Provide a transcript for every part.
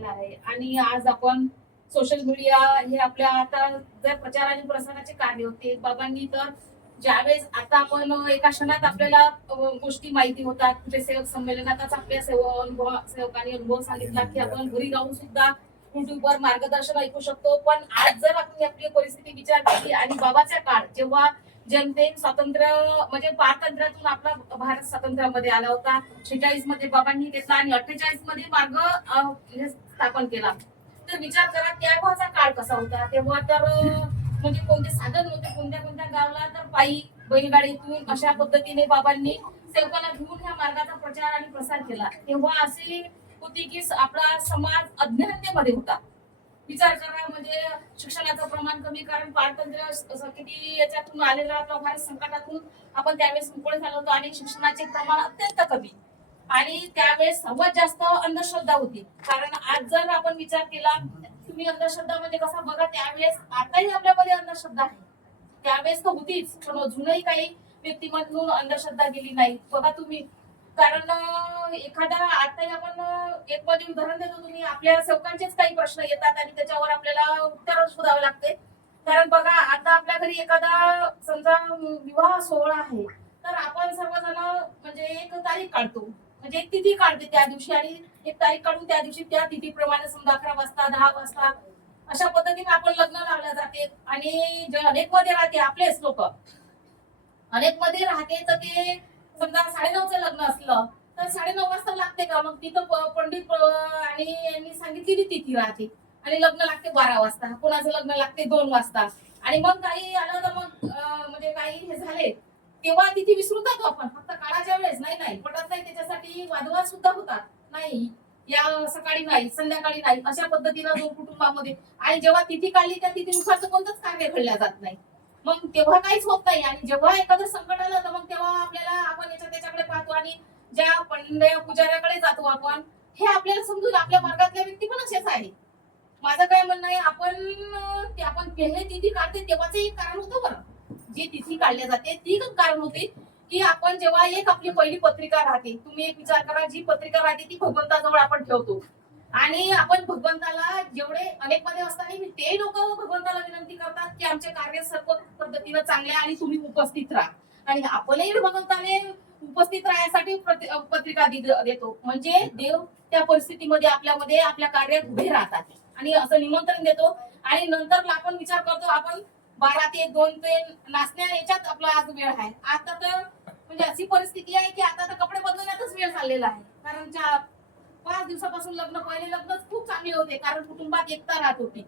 झालेला आहे आणि आज आपण सोशल मीडिया हे आपल्या आता जर प्रचार आणि प्रसाराचे कार्य होते बाबांनी तर ज्यावेळेस आता आपण एका क्षणात आपल्याला गोष्टी माहिती होतात कुठे सेवक संमेलनातच आपल्या सेवकांनी अनुभव सांगितला की आपण घरी राहून सुद्धा युट्यूबवर मार्गदर्शन ऐकू शकतो. पण आज जर आपण आपली परिस्थिती विचार केली आणि बाबाचा काळ जेव्हा जनतेन स्वातंत्र्य म्हणजे पारतंत्र्यातून आपला भारत स्वातंत्र्यामध्ये आला होता, 46 मध्ये बाबांनी घेतला आणि 48 मध्ये मार्ग स्थापन केला. तर विचार करा तेव्हाचा काळ कसा होता. तेव्हा तर म्हणजे कोणते साधन होते, कोणत्या कोणत्या गावला तर पायी बैलगाडीतून अशा पद्धतीने बाबांनी सेवकाला घेऊन ह्या मार्गाचा प्रचार आणि प्रसार केला. तेव्हा अशी होती की आपला समाज अज्ञानतेमध्ये होता. विचार करा म्हणजे शिक्षणाचं प्रमाण कमी, कारण पारतंत्र्य किती याच्यातून आलेला आपला भारत संकटातून आपण त्यावेळेस मोकळे झालो होतो आणि शिक्षणाचे प्रमाण अत्यंत कमी आणि त्यावेळेस सर्वात जास्त अंधश्रद्धा होती. कारण आज जर आपण विचार केला तुम्ही अंधश्रद्धा म्हणजे कसा बघा, त्यावेळेस आताही आपल्यामध्ये अंधश्रद्धा आहे, त्यावेळेस तर होतीच, पण अजूनही काही व्यक्तिमत्व अंधश्रद्धा गेली नाही बघा तुम्ही. कारण एखादा आता आपण एक मध्ये उदाहरण देतो, तुम्ही आपल्या सेवकांचेच काही प्रश्न येतात आणि त्याच्यावर आपल्याला उत्तर शोधावे लागते. कारण बघा आता आपल्या घरी एखादा समजा विवाह सोहळा आहे तर आपण सर्वजण म्हणजे एक तारीख काढतो, म्हणजे एक तिथी काढते त्या दिवशी आणि एक तारीख काढून त्या दिवशी त्या तिथीप्रमाणे समजा 11 वाजता 10 वाजता अशा पद्धतीने आपण लग्न लावल्या जाते. आणि जे अनेक मध्ये राहते आपलेच लोक अनेक मध्ये राहते तर ते समजा 9:30चं लग्न असलं तर 9:30 वाजता लागते का, मग तिथं पंडित आणि यांनी सांगितलेली तिथी राहते आणि लग्न लागते 12 वाजता, कोणाचं लग्न लागते 2 वाजता. आणि मग काही आलं तर मग म्हणजे काही हे झाले तेव्हा तिथी विसरून जातो आपण, फक्त काळाच्या वेळेस नाही नाही पटत नाही, त्याच्यासाठी वादवाद सुद्धा होतात. नाही या सकाळी नाही संध्याकाळी नाही अशा पद्धतीनं दोन कुटुंबामध्ये, आणि जेव्हा तिथी काढली त्या तिथीनुसार कोणतंच कार्य घडल्या जात नाही, मग तेव्हा काहीच होत नाही. आणि जेव्हा एखादं संकट आलं तर मग तेव्हा आपल्याला आपण याच्या त्याच्याकडे पाहतो आणि ज्या पंडित पुजाऱ्याकडे जातो आपण, हे आपल्याला समजून आपल्या मार्गातल्या व्यक्ती पण असेच आहे. माझं काय म्हणणं आहे, आपण पहिले तिथी काढते तेव्हाच एक कारण होतं बरं, जी तिथी काढल्या जाते ती कारण होती की आपण जेव्हा एक आपली पहिली पत्रिका राहते, तुम्ही एक विचार करा, जी पत्रिका राहते ती भगवंताजवळ आपण ठेवतो आणि आपण भगवंताला जेवढे अनेक मध्ये असताना ते लोक भगवंताला विनंती करतात की आमचे कार्य सर्व पद्धतीनं चांगले आणि तुम्ही उपस्थित राहा, आणि आपणही भगवंताने उपस्थित राहण्यासाठी पत्रिका देतो, म्हणजे देव त्या परिस्थितीमध्ये आपल्यामध्ये आपल्या कार्यात उभे राहतात आणि असं निमंत्रण देतो. आणि नंतर आपण विचार करतो आपण 12 ते 2 ते नाचण्या याच्यात आपला आज वेळ आहे. आता तर म्हणजे अशी परिस्थिती आहे की आता तर कपडे बदलण्यातच वेळ चाललेला आहे, कारण 5 दिवसापासून लग्न, पहिले लग्नच खूप चांगले होते कारण कुटुंबात एकता राहत होती,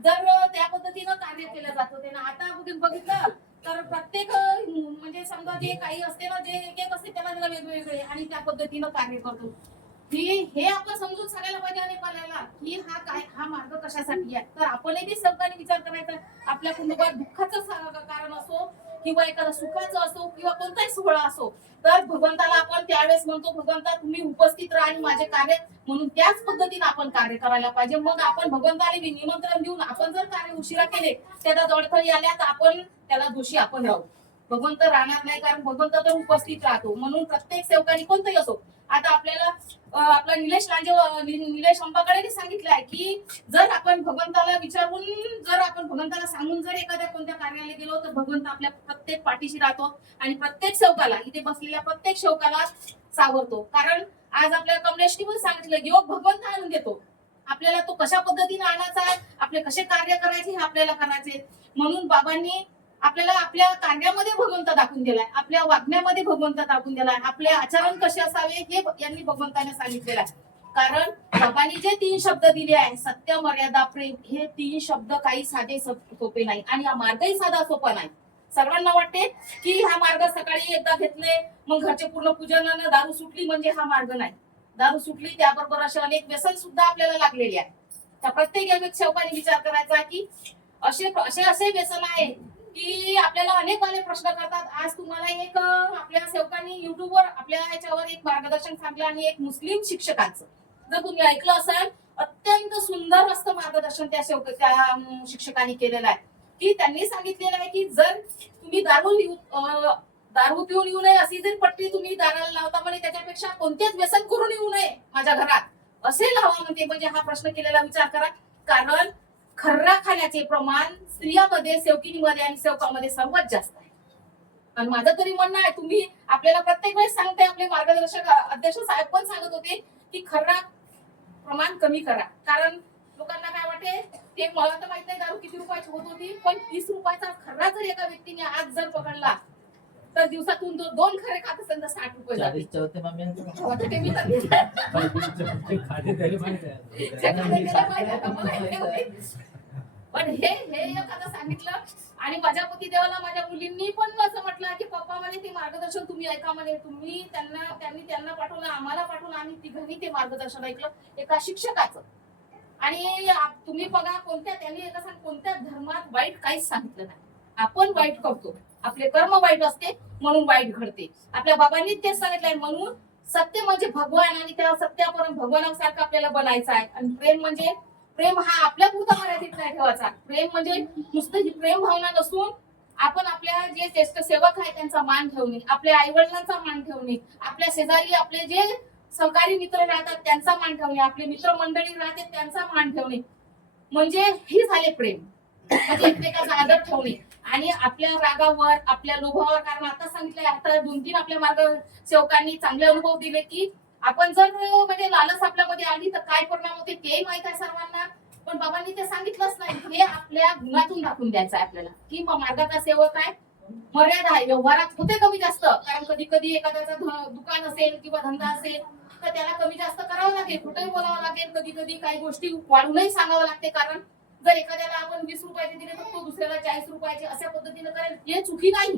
जर त्या पद्धतीनं कार्य केलं जात होते ना. आता बघितलं तर प्रत्येक म्हणजे समजा जे काही असते ना, जे एक एक असते त्याला वेगवेगळे आणि त्या पद्धतीनं कार्य करतो. हे आपण समजून सांगायला पाहिजे अनेकाला की हा मार्ग कशासाठी आहे. तर आपणही सहकार्य विचार करायचा, आपल्या कुटुंबात दुःखाचं कारण असो किंवा एखादा सुखाचं असो किंवा कोणताही सोहळा असो, तर भगवंताला आपण त्यावेळेस म्हणतो भगवंता तुम्ही उपस्थित राहा आणि माझे कार्य, म्हणून त्याच पद्धतीने आपण कार्य करायला पाहिजे. मग आपण भगवंताला निमंत्रण देऊन आपण जर कार्य उशिरा केले, त्याला अडथळे आल्या तर आपण त्याला दोषी आपण राहू, भगवंत राहणार नाही, कारण भगवंत तर उपस्थित राहतो. म्हणून प्रत्येक सेवकाने कोणताही असो, आता आपल्याला आपला निलेश अंबाकडे सांगितलं आहे की जर आपण भगवंताला विचारून, जर आपण भगवंताला सांगून जर एखाद्या कोणत्या कार्याला गेलो तर भगवंत आपल्या प्रत्येक पाठीशी राहतो आणि प्रत्येक सेवकाला, इथे बसलेल्या प्रत्येक सेवकाला सावरतो. कारण आज आपल्या कमलेशनी पण सांगितलं योग भगवंत आणून देतो आपल्याला, तो कशा पद्धतीने आणायचा, आपले कसे कार्य करायचे हे आपल्याला करायचे. म्हणून बाबांनी आपल्याला आपल्या कार्यामध्ये भगवंत दाखवून दिलाय, आपल्या वागण्यामध्ये भगवंत दाखवून दिलाय, आपले आचरण कसे असावे हे यांनी भगवंताने सांगितलेलं आहे. कारण बाबांनी जे 3 शब्द दिले आहे, सत्य, मर्यादा, प्रेम, हे 3 शब्द काही साधे सोपे नाही आणि हा मार्गही साधा सोपा नाही. सर्वांना वाटते की हा मार्ग सकाळी एकदा घेतले मग घरचे पूर्ण पूजनानं दारू सुटली म्हणजे हा मार्ग नाही. दारू सुटली त्याबरोबर असे अनेक व्यसन सुद्धा आपल्याला लागलेले आहे. त्या प्रत्येक सेवकाने विचार करायचा की असे असे असे व्यसन आहे की आपल्याला अनेक वाले प्रश्न करतात. आज तुम्हाला एक आपल्या सेवकांनी युट्यूबवर आपल्या याच्यावर एक मार्गदर्शन सांगलं आणि एक मुस्लिम शिक्षकांचं जर तुम्ही ऐकलं असाल, अत्यंत सुंदर असं मार्गदर्शन त्या शिक्षकांनी केलेलं आहे की त्यांनी सांगितलेलं आहे की जर तुम्ही दारू पिऊन येऊ नये अशी जर पट्टी तुम्ही दाराला लावता म्हणे, त्याच्यापेक्षा कोणतेच व्यसन करून येऊ नये माझ्या घरात असे लावा म्हणते, म्हणजे हा प्रश्न केलेला विचार करा. कारण खर्रा खाण्याचे प्रमाण स्त्रियामध्ये, सेवकिनीमध्ये आणि सेवकामध्ये सर्वात जास्त आहे. आणि माझं तरी म्हणणं आहे, तुम्ही आपल्याला प्रत्येक वेळेस सांगताय, आपले मार्गदर्शक अध्यक्ष साहेब पण सांगत होते की खर्रा प्रमाण कमी करा. कारण लोकांना काय वाटते, ते मला तर माहित नाही दारू किती रुपयाची होत होती, पण 30 रुपयाचा खर्रा जर एका व्यक्तीने आज जर पकडला तर दिवसातून 2 खरे खात असेल तर 60 रुपये जाते. पण हे एखादं सांगितलं. आणि माझ्या पतीदेवाला माझ्या मुलींनी पण असं म्हटलं की पप्पा म्हणे ते मार्गदर्शन तुम्ही ऐका म्हणे. त्यांना पाठवलं, आम्हाला पाठवलं, आम्ही तिघांनी ते मार्गदर्शन ऐकलं एका शिक्षकाचं. आणि तुम्ही बघा, कोणत्या धर्मात वाईट काहीच सांगितलं नाही. आपण वाईट करतो, आपले कर्म वाईट असते म्हणून वाईट घडते. आपल्या बाबांनी तेच सांगितलंय. म्हणून सत्य म्हणजे भगवान, आणि त्या सत्यापर्यंत भगवानासारखं आपल्याला बनायचं आहे. आणि प्रेम हा आपल्या पुरता मर्यादित नाही ठेवायचा. प्रेम म्हणजे नुसतं ही प्रेम भावना नसून आपण आपल्या जे ज्येष्ठ सेवक आहे त्यांचा मान ठेवणे, आपल्या आई वडिलांचा मान ठेवणे, आपल्या शेजारी आपले जे सहकारी मित्र राहतात त्यांचा मान ठेवणे, आपले मित्रमंडळी राहते त्यांचा मान ठेवणे, म्हणजे हे झाले प्रेम. म्हणजे एकमेकाचा आदर ठेवणे. आणि आपल्या रागावर, आपल्या लोभावर, कारण आता सांगितलंय, आता 2-3 आपल्या मार्ग सेवकांनी चांगले अनुभव दिले की आपण जर म्हणजे लालच आपल्यामध्ये आली तर काय परिणाम होते तेही माहित आहे सर्वांना. पण बाबांनी ते सांगितलंच नाही. हे आपल्या गुणातून दाखवून द्यायचं आहे आपल्याला की मार्गाचा सेवक आहे, मर्यादा आहे. व्यवहारात होते कमी जास्त, कारण कधी कधी एखाद्याचा दुकान असेल किंवा धंदा असेल तर त्याला कमी जास्त करावं लागेल, कुठेही बोलावं लागेल, कधी कधी काही गोष्टी वाढूनही सांगावं लागते. कारण जर एखाद्याला आपण 20 रुपयाचे दिले तर तो दुसऱ्याला 40 रुपयाचे अशा पद्धतीने करेल. हे चुकी नाही,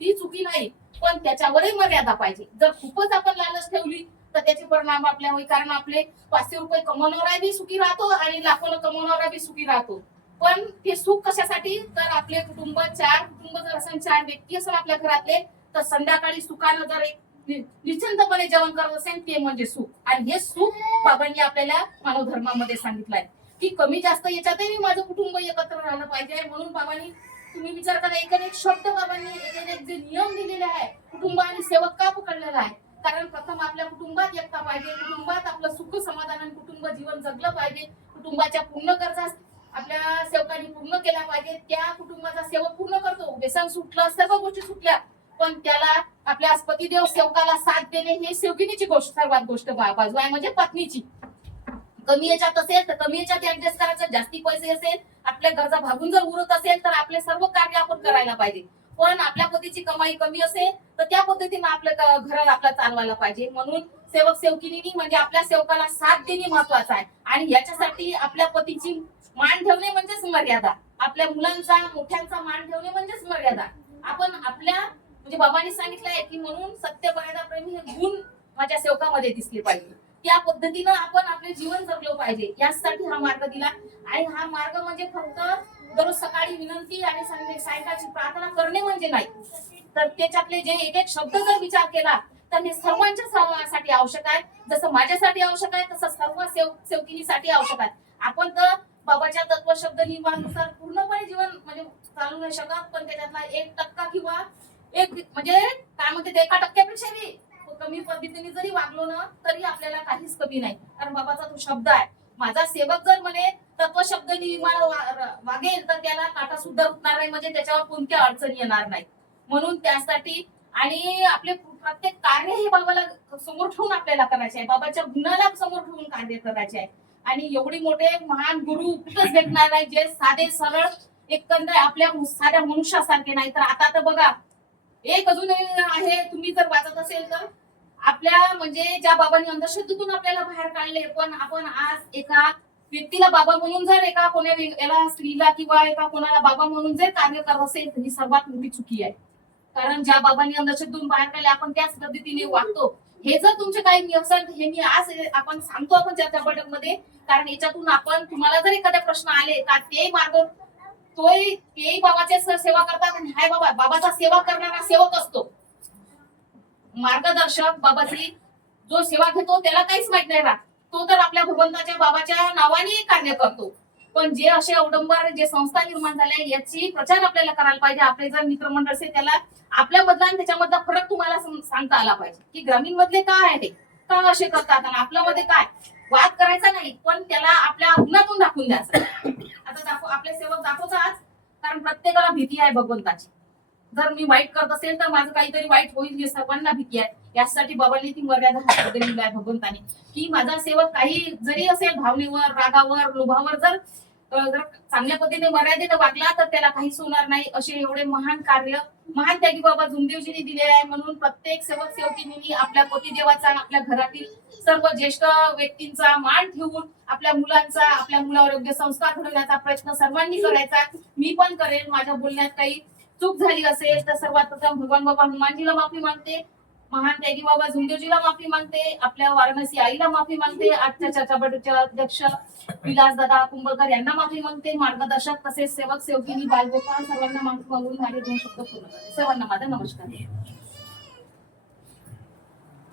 ती चुकी नाही, पण त्याच्यावरही मर्यादा पाहिजे. जर खूपच आपण लालच ठेवली तर त्याचे परिणाम आपल्या होईल. कारण आपले 500 रुपये कमवणारा बी सुखी राहतो आणि लाखोनं कमवणारा बी सुखी राहतो. पण ते सुख कशासाठी, तर आपले कुटुंब 4 कुटुंब जर असेल, 4 व्यक्ती असेल आपल्या घरातले, तर संध्याकाळी सुखानं जर एक निश्चिंतपणे जेवण करत असेल ते म्हणजे सुख. आणि हे सुख बाबांनी आपल्याला मानव धर्मामध्ये सांगितलंय की कमी जास्त याच्यातही माझं कुटुंब एकत्र राहिलं पाहिजे. म्हणून बाबांनी, तुम्ही विचार करा, एक शब्द बाबांनी एक जे नियम दिलेले आहे कुटुंब आणि सेवक का पकडलेला आहे. कारण प्रथम आपल्या कुटुंबात एकता पाहिजे, कुटुंबात आपलं सुख समाधान आणि कुटुंब जीवन जगलं पाहिजे. कुटुंबाच्या पूर्ण गरजा आपल्या सेवकांनी पूर्ण केल्या पाहिजे. त्या कुटुंबाचा सेवक पूर्ण करतो. व्यसन सुटलं, सर्व गोष्टी सुटल्या, पण त्याला आपल्या पतिदेव सेवकाला साथ देणे हे सेवकिनीची गोष्ट, सर्वात गोष्ट बाजू आहे, म्हणजे पत्नीची. कमी याच्यात असेल तर कमी याच्यात ऍडजस्ट करायचं, जास्ती पैसे असेल, आपल्या गरजा भागून जर उरत असेल तर आपले सर्व कार्य आपण करायला पाहिजे. पण आपल्या पतीची कमाई कमी असेल तर त्या पद्धतीने आपलं घर आपला चालवायला पाहिजे. म्हणून सेवक सेवकिनी म्हणजे आपल्या सेवकाला साथ देणे महत्वाचं आहे. आणि याच्यासाठी आपल्या पतीची मान ठेवणे म्हणजेच मर्यादा, आपल्या मुलांचा मोठ्यांचा मान ठेवणे म्हणजेच मर्यादा. आपण आपल्या म्हणजे बाबांनी सांगितलंय की म्हणून सत्य, मर्यादा, प्रेम हे गुण माझ्या सेवकामध्ये दिसले पाहिजे. त्या पद्धतीनं आपण आपले जीवन जगलो पाहिजे, यासाठी हा मार्ग दिला. आणि हा मार्ग म्हणजे फक्त दररोज सकाळी विनंती आणि सायंकाळची प्रार्थना करणे म्हणजे नाही, तर त्याच्यातले जे एक शब्द जर विचार केला तर हे सर्वांच्यासाठी आवश्यक आहे. जसं माझ्यासाठी आवश्यक आहे तसं सर्व सेवकिनीसाठी आवश्यक आहे. आपण तर बाबाच्या तत्वशब्द नियमानुसार पूर्णपणे जीवन म्हणजे चालू नाही शकत, पण त्याच्यातला 1% किंवा एक म्हणजे काय म्हणते 1% बी कमी पद्धतीने जरी वागलो ना तरी आपल्याला काहीच कमी नाही. कारण बाबाचा तो शब्द आहे, माझा सेवक जर म्हणे तत्वशब्द नियमाला वागेल तर त्याला काटा सुद्धा उठणार नाही, म्हणजे त्याच्यावर कोणत्या अडचणी येणार नाही. म्हणून त्यासाठी आणि आपले प्रत्येक कार्य हे बाबाला समोर ठेवून आपल्याला करायचे आहे, बाबाच्या गुणाला समोर ठेवून कार्य करायचे आहे. आणि एवढी मोठे महान गुरु कुठंच भेटणार नाही जे साधे सरळ एकंदर आपल्या साध्या मनुष्यासारखे नाही. तर आता तर बघा, एक अजून आहे, तुम्ही जर वाचत असेल तर आपल्या म्हणजे ज्या बाबांनी अंधश्रद्धेतून आपल्याला बाहेर काढले, पण आपण आज एका व्यक्तीला बाबा म्हणून जर एका कोणा स्त्रीला किंवा एका कोणाला बाबा म्हणून जर कार्य करत असेल तर ही सर्वात मोठी चुकी आहे. कारण ज्या बाबांनी अंधश्रद्धेतून बाहेर काढले आपण त्याच पद्धतीने वागतो. हे जर तुमचे काही नियम हे मी आज आपण सांगतो आपण चर्चा बैठकमध्ये, कारण याच्यातून आपण तुम्हाला जर एखादा प्रश्न आले का ते मार्ग तेही बाबाचे सेवा करतात. आणि हाय बाबाचा सेवा करणारा सेवक असतो, मार्गदर्शक बाबाची जो सेवा घेतो त्याला काहीच माहित नाही राहत, तो तर आपल्या भगवंताच्या बाबाच्या नावाने कार्य करतो. पण जे असे अवडंबर जे संस्था निर्माण झाल्या याची प्रचार आपल्याला करायला पाहिजे. आपले जर मित्रमंडळ असेल त्याला आपल्या मधला आणि त्याच्यामधला फरक तुम्हाला सांगता आला पाहिजे की ग्रामीण मधले काय आहे, का असे करतात आणि आपल्या मध्ये काय. वाद करायचा नाही, पण त्याला आपल्या गुणातून दाखवून द्यायचं. आता आपले सेवक दाखवतात, कारण प्रत्येकाला भीती आहे भगवंताची. जर मी वाईट करत असेल तर माझं काहीतरी वाईट होईल ही सर्वांना भीती आहे. यासाठी बाबांनी ती मर्यादा दिलेली आहे भगवंताने, की माझा सेवक काही जरी असेल भावनेवर, रागावर, लोभावर जर चांगल्या पद्धतीने मर्यादेने वागला तर त्याला काहीच होणार नाही. असे एवढे महान कार्य महान त्यागी बाबा जुमदेवजींनी दिले आहे. म्हणून प्रत्येक सेवक सेवकींनी आपल्या पतिदेवाचा, आपल्या घरातील सर्व ज्येष्ठ व्यक्तींचा मान ठेवून आपल्या मुलांचा, आपल्या मुलावर योग्य संस्कार घडवण्याचा प्रयत्न सर्वांनी करायचा. मी पण करेन. माझ्या बोलण्यात काही चूक झाली असेल तर सर्वात प्रथम भगवान बाबा हनुमानजीला माफी मागते, महान त्यागी बाबा झुमदेवजीला माफी मागते, आपल्या वाराणसी आईला माफी मागते, आजच्या चर्चापटूचे अध्यक्ष विलास दादा कुंभकर यांना माफी मागते, मार्गदर्शक तसेच सेवक सेवकीनी बालगोपाळ सर्वांना माफी मागून माझे 2 शब्द पूर्ण करते. सर्वांना माझा नमस्कार.